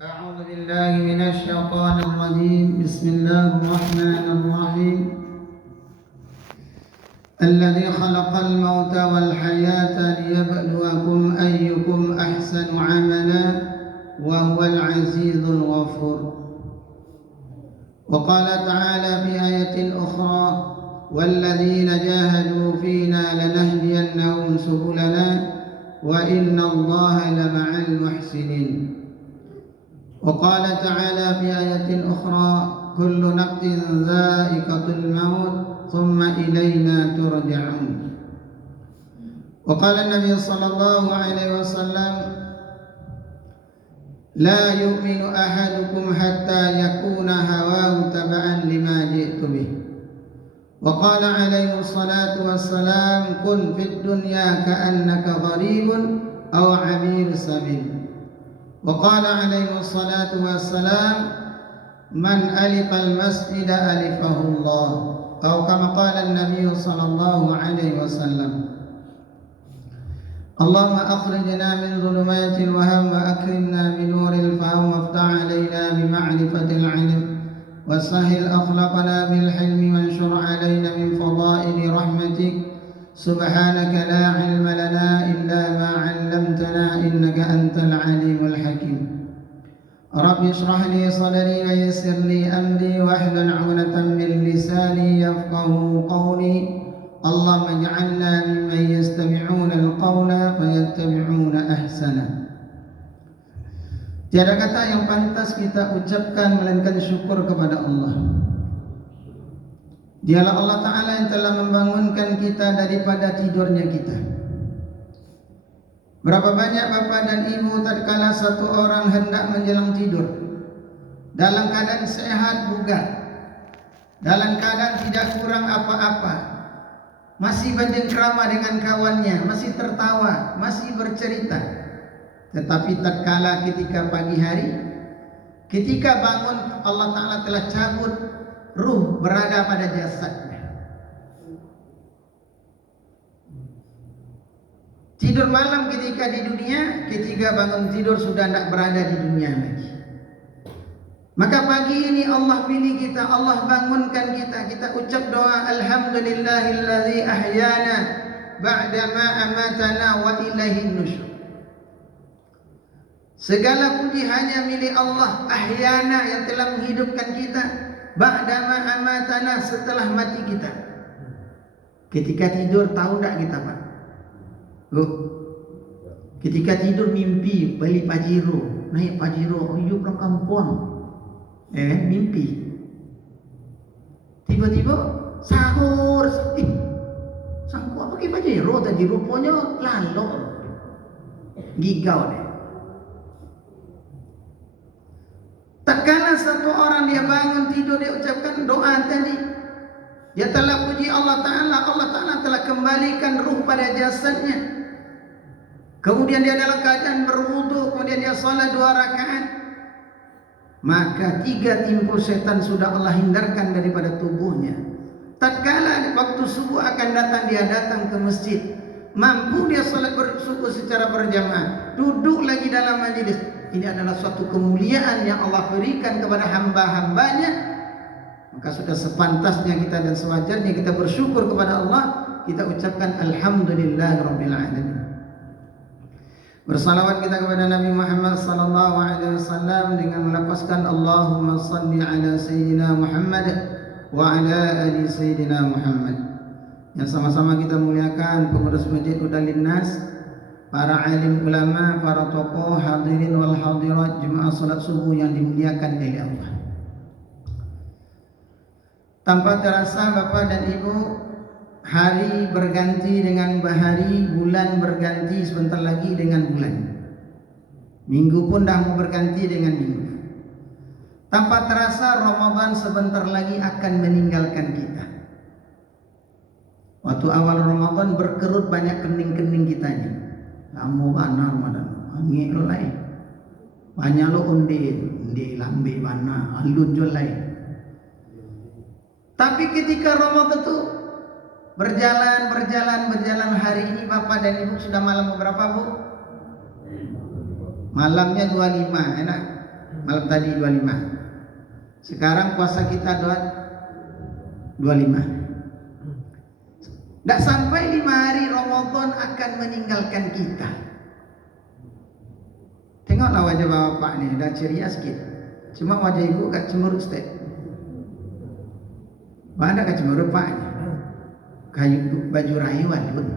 أعوذ بالله من الشيطان الرجيم. بسم الله الرحمن الرحيم. الذي خلق الموت والحياة ليبلوكم أيكم أحسن عملا وهو العزيز الغفور. وقال تعالى في آية أخرى: والذين جاهدوا فينا لنهدينهم سبلنا وإن الله لمع المحسنين. وقال تعالى في آية أخرى: كل نفس ذائقة الموت ثم إلينا ترجعون. وقال النبي صلى الله عليه وسلم: لا يؤمن أحدكم حتى يكون هواه تبعا لما جئت به. وقال عليه الصلاة والسلام: كن في الدنيا كأنك غريب أو عبير سبيل. وقال عليه الصلاة والسلام: من ألف المسجد ألفه الله، أو كما قال النبي صلى الله عليه وسلم. اللهم أخرجنا من ظلمات الوهم وأكرمنا بنور الفهم وافتح علينا بمعرفة العلم وسهل أخلاقنا بالحلم وانشر علينا من فضائل رحمتك. سبحانك لا علم لنا إلا ما علمتنا إنك أنت العليم الحكيم. رب اشرح لي صدري ويسر لي أمري واحلل عقدة من لساني يفقه قولي. اللهم اجعلنا ممن يستمعون القول فيتبعون أحسنه. Tiada kata yang pantas kita ucapkan melainkan syukur kepada Allah. Dialah Allah Ta'ala yang telah membangunkan kita daripada tidurnya kita. Berapa banyak bapak dan ibu tatkala satu orang hendak menjelang tidur dalam keadaan sehat bugar, dalam keadaan tidak kurang apa-apa, masih bercengkrama dengan kawannya, masih tertawa, masih bercerita. Tetapi tatkala ketika pagi hari, ketika bangun, Allah Ta'ala telah cabut ruh berada pada jasadnya. Tidur malam ketika di dunia, ketika bangun tidur sudah tidak berada di dunia lagi. Maka pagi ini Allah pilih kita, Allah bangunkan kita. Kita ucap doa, alhamdulillahilladzi ahyana ba'dama amatana wa ilaihin nusyur. Segala puji hanya milik Allah, ahyana, yang telah menghidupkan kita, ba'dama amatana, setelah mati kita. Ketika tidur tahu tak kita, Pak? Ketika tidur mimpi beli pajero, naik pajero, hidup orang kampung, mimpi. Tiba-tiba sahur, sanggup pakai pajero tadi, rupanya lalu gigau deh. Tatkala satu orang dia bangun tidur, dia ucapkan doa tadi, dia telah puji Allah Ta'ala, Allah Ta'ala telah kembalikan ruh pada jasadnya. Kemudian dia dalam keadaan berwudu, kemudian dia salat 2 rakaat, maka 3 timpul setan sudah Allah hindarkan daripada tubuhnya. Tatkala waktu subuh akan datang, dia datang ke masjid, mampu dia salat subuh secara berjamaah, duduk lagi dalam majlis. Ini adalah suatu kemuliaan yang Allah berikan kepada hamba-hambanya. Maka sudah sepantasnya kita dan sewajarnya kita bersyukur kepada Allah. Kita ucapkan alhamdulillahirabbil alamin. Bersalawat kita kepada Nabi Muhammad sallallahu alaihi wasallam dengan melafazkan Allahumma salli ala sayyidina Muhammad wa ala ali sayyidina Muhammad. Yang sama-sama kita muliakan pengurus Masjid Hudalin Nas, para alim ulama, para tokoh, hadirin wal hadirat, jemaah salat subuh yang dimuliakan oleh Allah. Tanpa terasa Bapak dan Ibu, hari berganti dengan bahari, bulan berganti sebentar lagi dengan bulan, minggu pun dah mau berganti dengan minggu. Tanpa terasa Ramadan sebentar lagi akan meninggalkan kita. Waktu awal Ramadan berkerut banyak kening-kening kita ini. Kamu bana Ramadan, angin lain, banyak lo undi lambe bana, alun jolai. Tapi ketika Ramadan itu berjalan hari ini Bapak dan Ibu sudah malam berapa, Bu? Malamnya 25, enak. Malam tadi 25. Sekarang puasa kita 25. Tidak sampai 5 hari Ramadan akan meninggalkan kita. Tengoklah wajah bapak ni, dah ceria sikit. Cuma wajah ibu agak cemberut sedikit. Mana agak cemberut pak? Kayu baju rayu alun,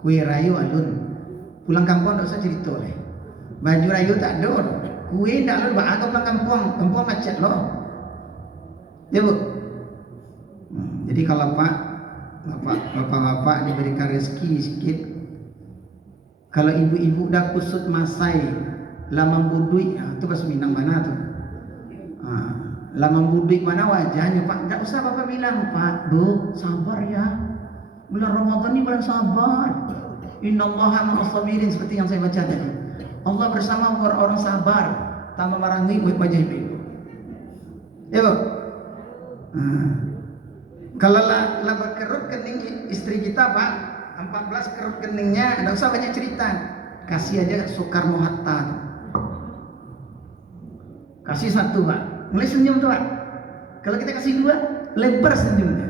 kue rayu alun. Pulang kampung tak usah cerita leh. Baju rayu tak ada, kue tak alun. Bapak pulang kampung macet loh. Ya bu. Jadi kalau bapak diberikan rezeki sikit, kalau ibu-ibu dah kusut masai lamang budui, itu pas Minang mana tu? Lamang budui mana wajahnya pak? Tak usah bapak bilang pak, bu sabar ya. Bulan Ramadan ni bulan sabar. Innallaha ma'as sabirin, seperti yang saya baca tadi. Allah bersama orang-orang sabar. Tambah marangi wajah ibu. Ya bu. Kalau lah berkerut kening istri kita pak, 14 kerut keningnya, tidak usah banyak cerita. Kasih aja Soekarno Hatta. Kasih 1 pak, mulai senyum tuh pak. Kalau kita kasih 2, lebar senyumnya.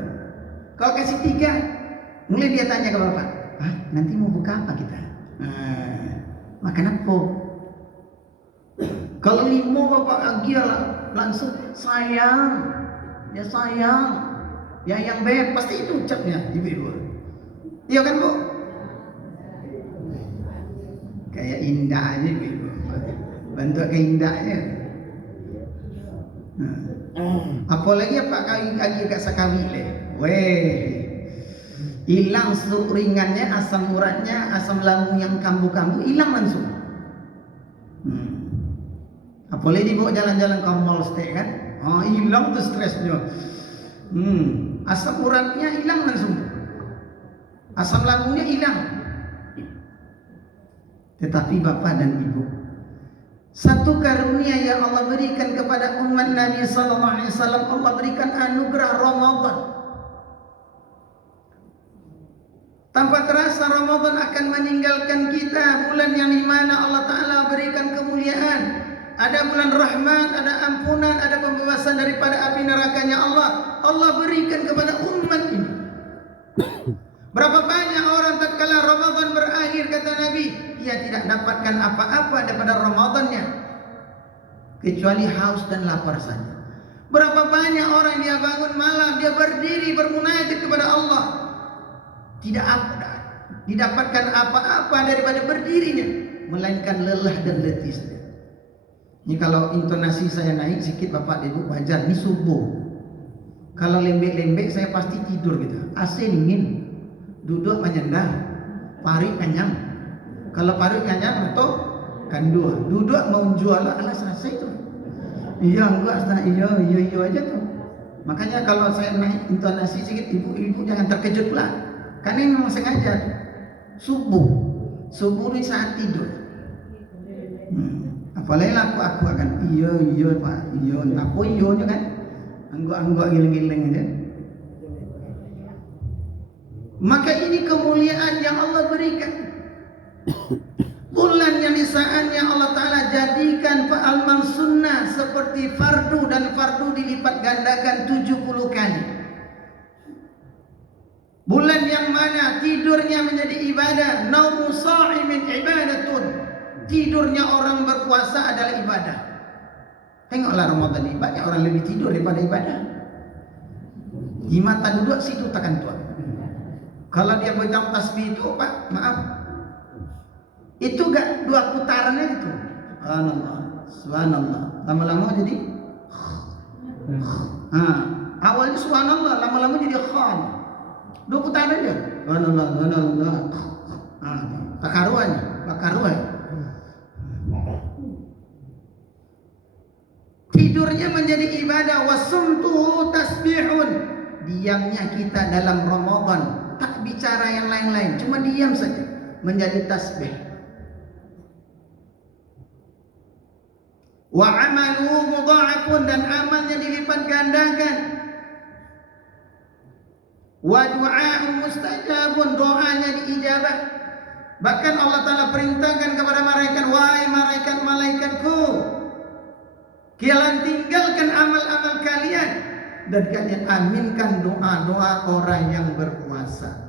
Kalau kasih 3, mulai dia tanya ke bapak, nanti mau buka apa kita? Makan apa? Kalau 5 bapak agia langsung sayang. Ya sayang, ya yang baik, pasti itu ucapnya ibu-ibu. Iya kan bu? Kayak indah aja ibu-ibu. Bentuk keindahnya. Apalagi apa kaki kat sakawi leh. Weh, hilang seluruh ringannya, asam uratnya, asam lambung yang kambuh-kambuh hilang langsung. Apalagi dibawa jalan-jalan ke mall stay kan? Hilang tuh stresnya. Asam uratnya hilang langsung. Asam lambungnya hilang. Tetapi bapak dan ibu, satu karunia yang Allah berikan kepada umat Nabi sallallahu alaihi wasallam, Allah berikan anugerah Ramadan. Tanpa terasa Ramadan akan meninggalkan kita, bulan yang dimana Allah Ta'ala berikan kemuliaan. Ada bulan rahmat, ada ampunan, ada pembebasan daripada api nerakanya Allah. Allah berikan kepada umat ini. Berapa banyak orang tatkala Ramadan berakhir, kata Nabi, dia tidak dapatkan apa-apa daripada Ramadannya kecuali haus dan lapar saja. Berapa banyak orang dia bangun malam, dia berdiri bermunajat kepada Allah, tidak didapatkan apa-apa daripada berdirinya, melainkan lelah dan letih saja. Ini kalau intonasi saya naik sedikit bapak ibu wajar, ini subuh. Kalau lembek-lembek saya pasti tidur gitu. AC dingin, duduk menyendah, pari kenyang. Kalau pari kenyang betul kandua, duduk mau jual alas selesai itu. Iya enggak, iya aja tuh. Makanya kalau saya naik intonasi sedikit, ibu-ibu jangan terkejut pula. Karena ini memang sengaja. Subuh ini saat tidur. Apalagi aku akan iya pak, iya, apa iya kan? Angguk giling-giling aja. Maka ini kemuliaan yang Allah berikan. Bulan yang disaatnya Allah Ta'ala jadikan amal sunnah seperti fardu, dan fardu dilipat gandakan 70 kali. Bulan yang mana tidurnya menjadi ibadah. Naumu sha'imin ibadatun. Tidurnya orang berpuasa adalah ibadah. Tengoklah Ramadan ini, banyak orang lebih tidur daripada ibadah. Di mata duduk situ takkan tuan. Kalau dia bejang tasbih itu pak, maaf, itu gak 2 putarannya itu. Subhanallah. Lama-lama jadi awalnya subhanallah, lama-lama jadi khan. 2 putaran aja. Subhanallah. Bakaruan. Tidurnya menjadi ibadah. Wasumtuhu tasbihun. Diamnya kita dalam Ramadan, tak bicara yang lain-lain, cuma diam saja, menjadi tasbih. Wa amaluhu mudha'afun, dan amalnya dilipat gandakan. Wa du'a'u mustajabun, doanya diijabah. Bahkan Allah Ta'ala perintahkan kepada malaikat, wahai malaikat-malaikatku, Kalian tinggalkan amal-amal kalian dan kalian aminkan doa-doa orang yang berpuasa.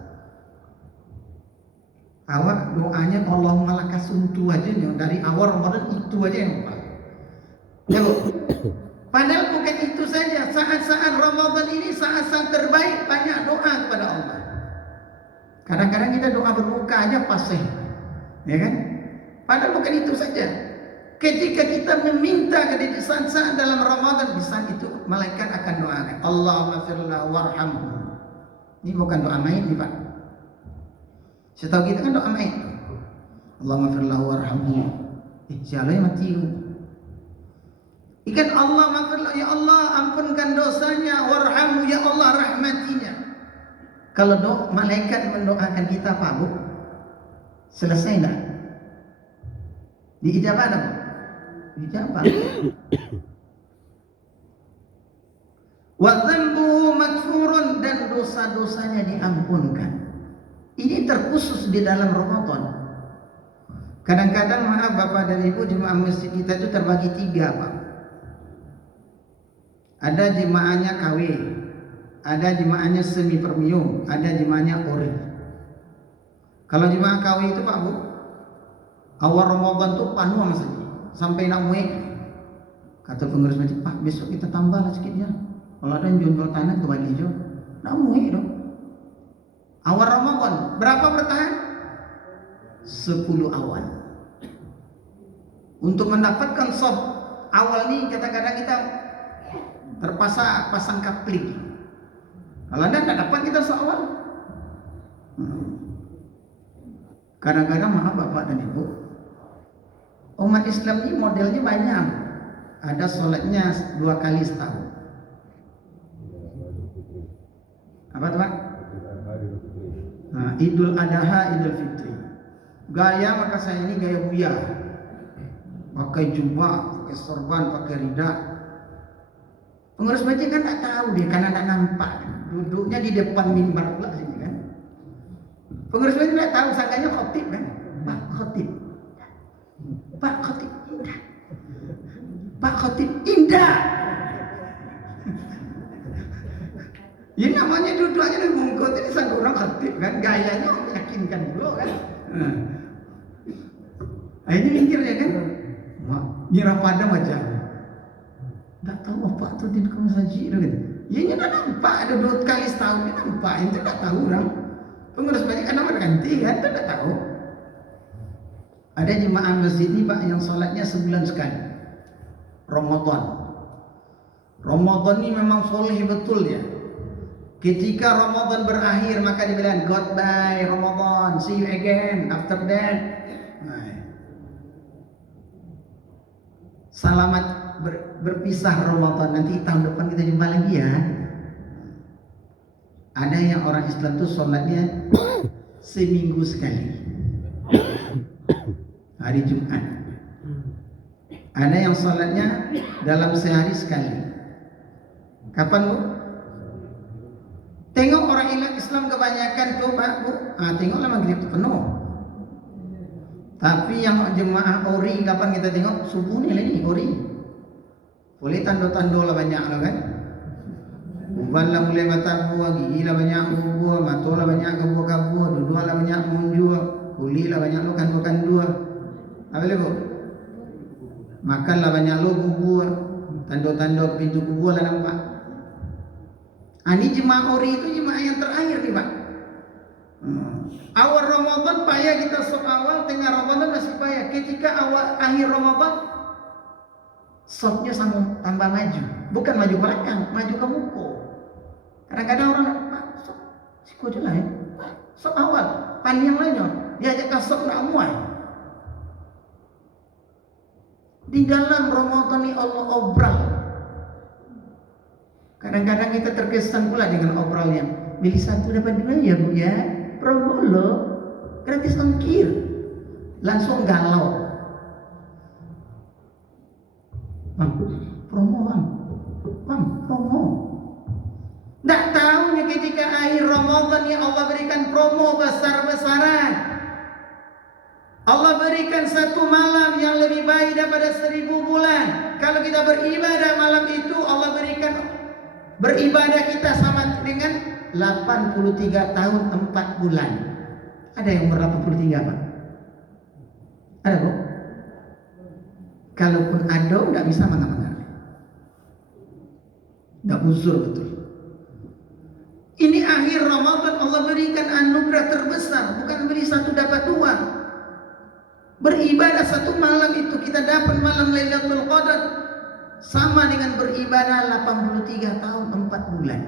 Awak doanya Allahumma laka sumtu aja nih, dari awal Ramadan itu aja yang lupa. Ya Bu. Padahal bukan itu saja, saat-saat Ramadan ini saat-saat terbaik, banyak doa kepada Allah. Kadang-kadang kita doa berbuka aja pasih, ya kan? Padahal bukan itu saja. Ketika kita meminta di saat-saat dalam Ramadan, di saat itu malaikat akan doakan, Allahumma firlahu warhamhu. Ini bukan doa main nih Pak. Setahu kita kan doa main. Allahumma firlahu warhamhu. Siapa yang mati? Ikan Allah maafkanlah, ya Allah ampunkan dosanya, warhamhu ya Allah rahmatinya. Kalau malaikat mendoakan kita Pak Bu, selesai enggak? Diijabah enggak? Diijabah. Wa dzambuhu maghfurun, dan dosa-dosanya diampunkan. Ini terkhusus di dalam Ramadan. Kadang-kadang maaf Bapak dan Ibu, jemaah masjid kita itu terbagi 3 Pak. Ada jemaahnya KW, ada jemaahnya semi premium, ada jemaahnya ori. Kalau jemaah KW itu Pak Bu, awal Ramadan tuh penuh masjid sampai nak muek. Kata pengurus masjid, Pak besok kita tambah lah sedikitnya. Kalau ada yang jual tanah ke bagi hijau, nak muek dong. Awal Ramadan berapa bertahan? 10 awal. Untuk mendapatkan sob awal nih kadang-kadang kita pasang kaplik. Kalau Anda tidak dapat kita soal. Kadang-kadang maaf Bapak dan Ibu, umat Islam ini modelnya banyak. Ada sholatnya 2 kali setahun. Apa tuh Pak? Nah, Idul Adha, Idul Fitri. Gaya maka saya ini gaya buya. Pakai jubah, pakai sorban, pakai rida. Pengurus masjid kan tak tahu dia karena tak nampak. Duduknya di depan mimbar pula sini kan. Pengurus masjid tak tahu, sangkanya khotib kan. Pak khotib. Pak khotib indah. Pak khotib indah. Ini namanya duduknya di bungkut, ini sang orang khotib kan, gayanya meyakinkan dulu kan. Akhirnya mikir ya kan, nyerah pada wajahnya. Tak tahu apa tuh di masjid gitu. Ya ini dah nampak ada 2 kali setahun, ini nampak, itu tak tahu orang. Pengurus banyak kan nomor ganti kan, itu tak tahu. Ada jemaah masjid ini Pak yang sholatnya sebulan sekali. Ramadan. Ramadan ini memang soleh betul ya. Ketika Ramadan berakhir maka dibilang goodbye Ramadan, see you again after that. Selamat berpisah Ramadan, nanti tahun depan kita jumpa lagi ya. Ada yang orang Islam tuh sholatnya seminggu sekali, hari Jumat. Ada yang sholatnya dalam sehari sekali. Kapan Bu? Tengok orang Islam kebanyakan tuh Pak Bu, tengoklah maghrib itu penuh. Tapi yang jemaah ori kapan kita tengok? Subuh nih lagi ori. Boleh tando-tando lah banyak lah kan. Uban lah mulai mata buah, gigi lah banyak buah, mata lah banyak kebuah-kebuah, duduk lah banyak munjua, kuli lah banyak lo kan dua. Apa lagi Bu? Makan lah banyak lo buah, tando-tando pintu buah lah nampak. Ini jemaah ori itu jemaah yang terakhir nih Pak. Awal Ramadan payah kita awal, tengah Ramadan masih payah. Ketika awal akhir Ramadan, sopnya sama tambah maju, bukan maju belakang, maju ke muka. Kadang-kadang orang Pak, sop siku aja lah ya. Sop awal, panjang lainnya, diajak ke sop nak muai. Di dalam Ramadan ini Allah obral. Kadang-kadang kita terkesan pula dengan obral yang beli 1 dapat 2 ya Bu ya, promo lo, gratis ongkir, langsung galau. Bang, promo bang, promo. Nggak tahu nih ketika akhir Ramadan ya Allah berikan promo besar-besaran. Allah berikan 1 malam yang lebih baik daripada 1000 bulan. kalau kita beribadah malam itu Allah berikan beribadah kita sama dengan 83 tahun 4 bulan. Ada yang umur 83 Pak? Ada Bu? Kalaupun ada nggak bisa mana-mana. Nggak uzur betul. Ini akhir Ramadan Allah berikan anugerah terbesar, bukan beri satu dapat dua. Beribadah satu malam itu kita dapat malam Lailatul Qadar sama dengan beribadah 83 tahun 4 bulan.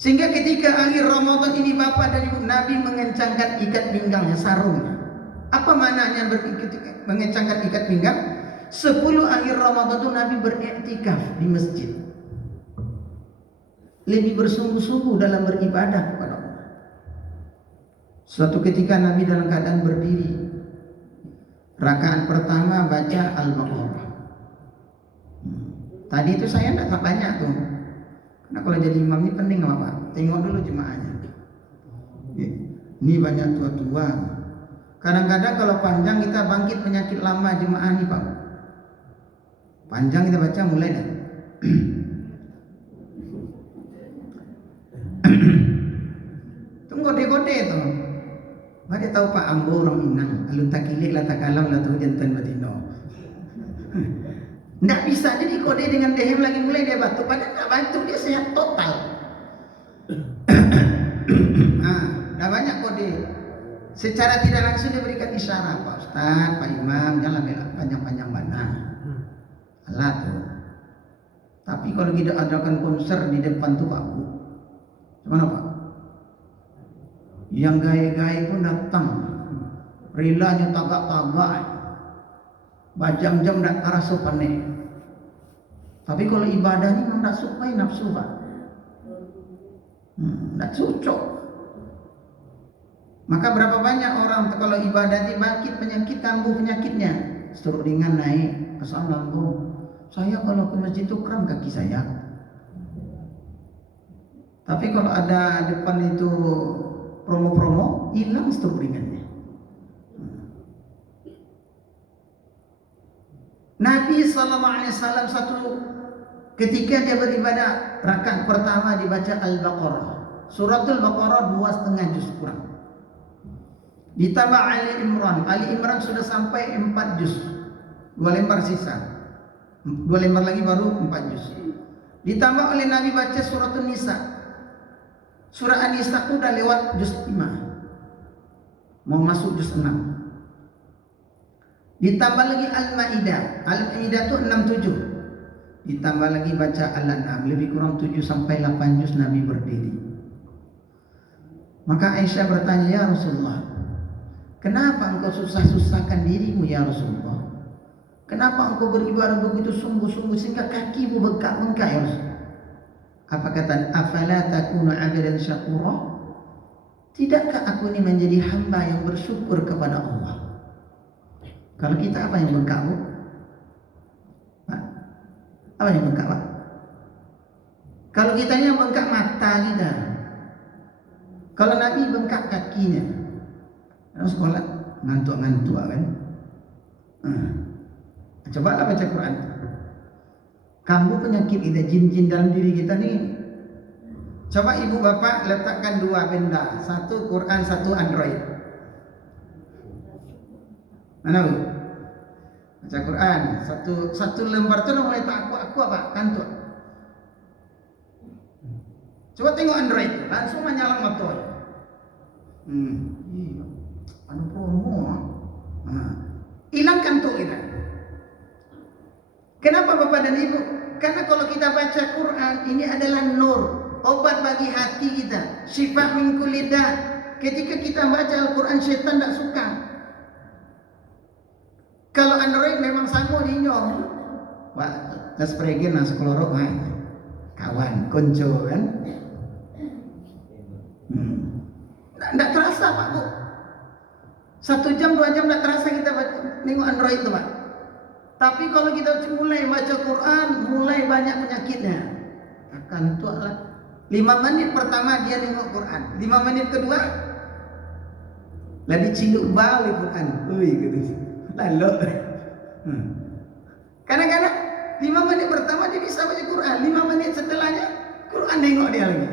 Sehingga ketika akhir Ramadan ini Bapak dan Ibu, Nabi mengencangkan ikat pinggangnya, sarungnya. Apa maknanya mengencangkan ikat pinggang? 10 akhir Ramadan itu Nabi beriktikaf di masjid. Lebih bersungguh-sungguh dalam beribadah kepada Allah. Suatu ketika Nabi dalam keadaan berdiri. Rakaat pertama baca Al-Baqarah. Tadi itu saya tidak banyak tuh. Karena kalau jadi imam ini penting Pak. Tengok dulu jemaahnya. Ini banyak tua-tua. Kadang-kadang kalau panjang kita bangkit penyakit lama jemaah nih Pak. Panjang kita baca mulai dah. Tunggu kode-kode itu. Mari tahu Pak Ambo orang Minang, alun takilik lah takalam lah tahu jantan batino. Nggak bisa jadi kode dengan dehem lagi mulai dia batuk, padahal nggak batuk dia sehat total. Nah, banyak kode. Secara tidak langsung dia berikan isyarat, Pak Ustaz, Pak Imam, jangan panjang-panjang mana. Alah tuh. Tapi kalau kita adakan konser di depan tuh Pak, gimana Pak? Yang gaya-gaya pun datang, rilanya tagak-tagak, bajam-jam tak rasa panik. Tapi kalau ibadah ini memang tak suka nafsu Pak, tak cocok. Maka berapa banyak orang kalau ibadah ini bangkit penyakit, kambuh penyakitnya, stroke ringan naik, asam lambung. Saya kalau ke masjid itu kram kaki saya. Tapi kalau ada depan itu promo-promo, hilang stroke ringannya. Nabi SAW satu ketika dia beribadah, rakaat pertama dibaca Al-Baqarah. Suratul Baqarah 2,5 juz kurang. Ditambah Ali Imran. Ali Imran sudah sampai 4 juz. 2 lembar sisa. 2 lembar lagi baru 4 juz. Ditambah oleh Nabi baca suratul Nisa. Surah An-Nisa udah lewat juz 5. Mau masuk juz 6. Ditambah lagi Al-Maidah. Al-Maidah itu 6-7. Ditambah lagi baca Al-An'am, lebih kurang 7 sampai 8 juz Nabi berdiri. Maka Aisyah bertanya, "Ya Rasulullah, kenapa engkau susah-susahkan dirimu ya Rasulullah? Kenapa engkau beribadah begitu sungguh-sungguh sehingga kakimu bengkak-bengkak ya Rasulullah?" Apa kata, "Afala takunu 'abdan syakura?" Tidakkah aku ini menjadi hamba yang bersyukur kepada Allah? Kalau kita apa yang bengkak, Bu? Pak? Apa yang bengkak, Pak? Kalau kita yang bengkak mata kita. Kalau Nabi bengkak kakinya. Dalam sekolah ngantuk-ngantuk kan? Cobalah baca Quran. Kamu penyakit kita, jin-jin dalam diri kita nih. Coba ibu bapak letakkan 2 benda, 1 Quran, 1 Android. Mana Bu? Baca Quran, satu lembar tuh mulai tak aku apa? Kantuk. Coba tengok Android, langsung menyala motor. Anu promo. Hilang kantuk kita. Kenapa Bapak dan Ibu? Karena kalau kita baca Quran, ini adalah nur, obat bagi hati kita, syifa min kulli da. Ketika kita baca Al-Quran, syaitan tak suka. Kalau Android memang sanggup dinyom. Wah, tas pregen nas kelorok kawan, konco kan. Nggak terasa Pak Bu. 1 jam 2 jam nggak terasa kita nengok Android itu Pak. Tapi kalau kita mulai baca Quran, mulai banyak penyakitnya. Akan tuh lah. 5 menit pertama dia nengok Quran, 5 menit kedua lagi ciluk balik Quran. Ui gitu. Lalu. Kadang-kadang menit setelahnya Quran nengok dia lagi.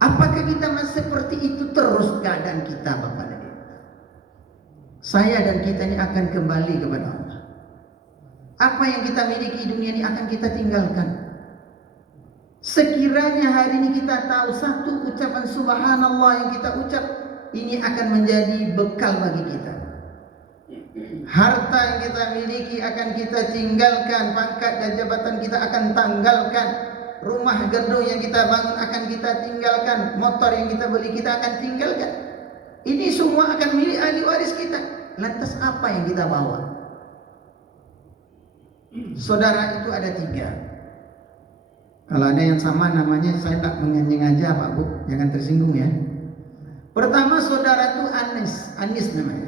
Apakah kita masih seperti itu terus keadaan kita, Bapak dan Ibu? Saya dan kita ini akan kembali kepada Allah. Apa yang kita miliki di dunia ini akan kita tinggalkan. Sekiranya hari ini kita tahu satu ucapan subhanallah yang kita ucap, ini akan menjadi bekal bagi kita. Harta yang kita miliki akan kita tinggalkan, pangkat dan jabatan kita akan tanggalkan, rumah gedung yang kita bangun akan kita tinggalkan, motor yang kita beli kita akan tinggalkan. Ini semua akan milik ahli waris kita. Lantas apa yang kita bawa? Saudara itu ada 3. Kalau ada yang sama namanya, saya tak menyengaja Pak Bu, jangan tersinggung ya. Pertama, saudara itu Anis namanya.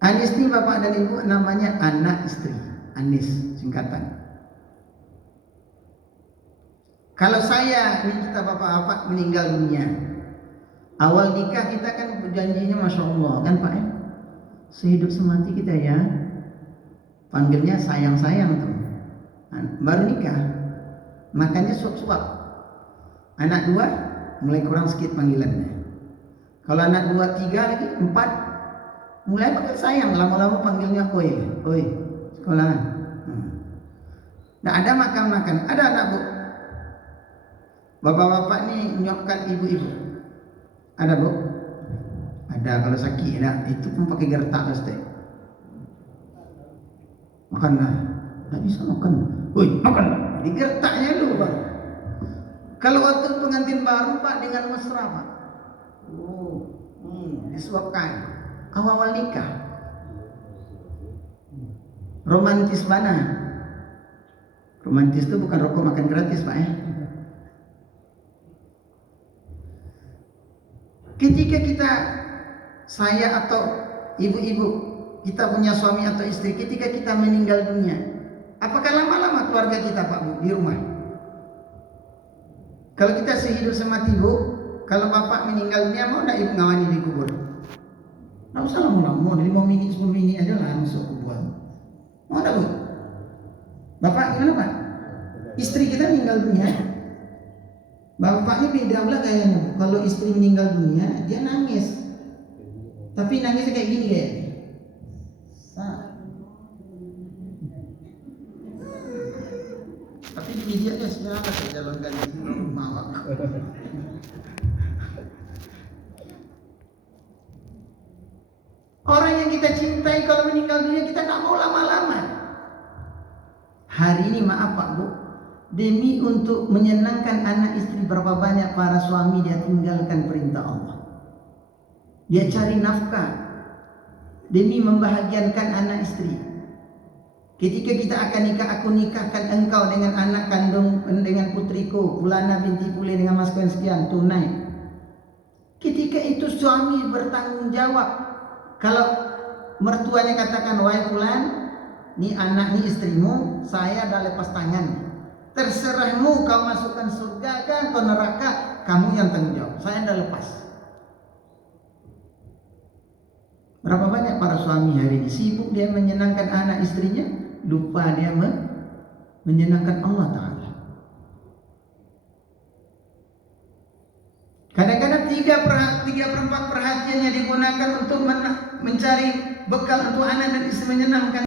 Anis ini Bapak dan Ibu namanya anak istri, Anis singkatan. Kalau saya, ini kita bapak-bapak meninggal dunia, awal nikah kita kan berjanjinya Masya Allah kan Pak ya, sehidup semati kita ya, panggilnya sayang-sayang tuh. Baru nikah, makannya suap-suap. Anak 2 mulai kurang sedikit panggilannya. Kalau anak 2, 3 lagi, 4 mulai panggil sayang, lama-lama panggilnya oi, sekolah. Nah ada makan-makan, ada anak Bu. Bapak-bapak nih nyokkan ibu-ibu. Ada Bu? Ada, kalau sakit ada, itu pun pakai gertak pasti. Makanlah. Tak bisa makan. Woi, makan. Di gertaknya dulu Pak. Kalau waktu pengantin baru Pak dengan mesra Pak. Disuapkan. Awal-awal nikah. Romantis mana? Romantis itu bukan rokok makan gratis Pak ya. Ketika kita, saya atau ibu-ibu, kita punya suami atau istri, ketika kita meninggal dunia, apakah lama-lama keluarga kita Pak Bu di rumah? Kalau kita sehidup semati Bu, kalau bapak meninggal dunia mau tidak ibu ngawani di kubur? Tidak usah lama-lama, dari 5 menit 10 menit aja lah masuk kubur. Mau tidak Bu? Bapak gimana Pak? Istri kita meninggal dunia, bapaknya beda pula kayaknya. Kalau istri meninggal dunia, dia nangis. Tapi nangisnya kayak gini kayak. Tapi di media dia siapa saya jalankan di sini rumah. Orang yang kita cintai kalau meninggal dunia kita tak mau lama-lama. Hari ini maaf Pak Bu, demi untuk menyenangkan anak istri, berapa banyak para suami dia tinggalkan perintah Allah. Dia cari nafkah demi membahagiakan anak istri. Ketika kita akan nikah, aku nikahkan engkau dengan anak kandung, dengan putriku Fulana binti Pule dengan mas kawin sekian tunai. Ketika itu suami bertanggung jawab. Kalau mertuanya katakan, wahai Fulan, ni anak ni istrimu, saya dah lepas tangan. Terserahmu kau masukkan surga atau neraka, kamu yang tanggung jawab. Saya dah lepas. Berapa banyak para suami hari ini sibuk dia menyenangkan anak istrinya, lupa dia menyenangkan Allah Ta'ala. Kadang-kadang 3/4 perhatiannya digunakan untuk mencari bekal untuk anak dan istri, menyenangkan